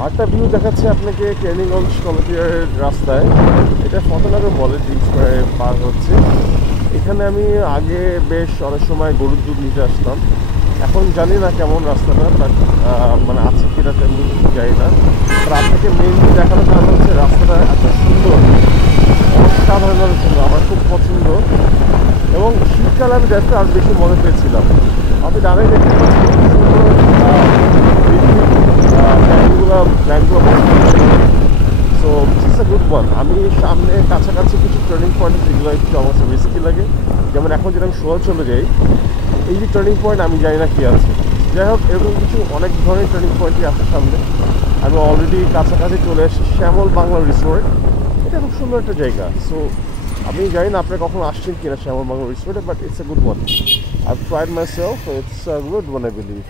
আরেকটা ভিউ দেখাচ্ছে আপনাকে কেরানীগঞ্জ কলেজের রাস্তায়। এটা ফতেনগর বলে ড্রিঙ্কস পার হচ্ছে। এখানে আমি আগে বেশ অনেক সময় গরুর দুধ নিতে আসতাম। এখন জানি না কেমন রাস্তাটা, বাট মানে আছে কিনা তেমনি জানি না। আর আপনাকে মেইনলি দেখানোর কারণ হচ্ছে রাস্তাটা এত সুন্দর, অসাধারণভাবে সুন্দর, আমার খুব পছন্দ। এবং শীতকালে আমি দেখতে আরও বেশি মজা পেয়েছিলাম। আপনি ডানায় দেখতে পাচ্ছেন সুন্দর ব্যাংকগুলো। So this is a good one. আমি সামনে কাছাকাছি কিছু টার্নিং পয়েন্ট যেগুলো একটু আমার রিস্কি লাগে, যেমন এখন যেটা আমি শোয়া চলে যাই, এই যে টার্নিং পয়েন্ট আমি জানি না কী আছে। যাই হোক, এরকম কিছু অনেক ধরনের টার্নিং পয়েন্টই আছে সামনে। আমি অলরেডি কাছাকাছি চলে এসেছি শ্যামল বাংলা রিসোর্ট। এটা খুব সুন্দর একটা জায়গা। সো আমি জানি না আপনি কখন আসছেন কিনা শ্যামল বাংলা রিসোর্টে, but it's a good one. I've tried myself, it's a good one, I believe.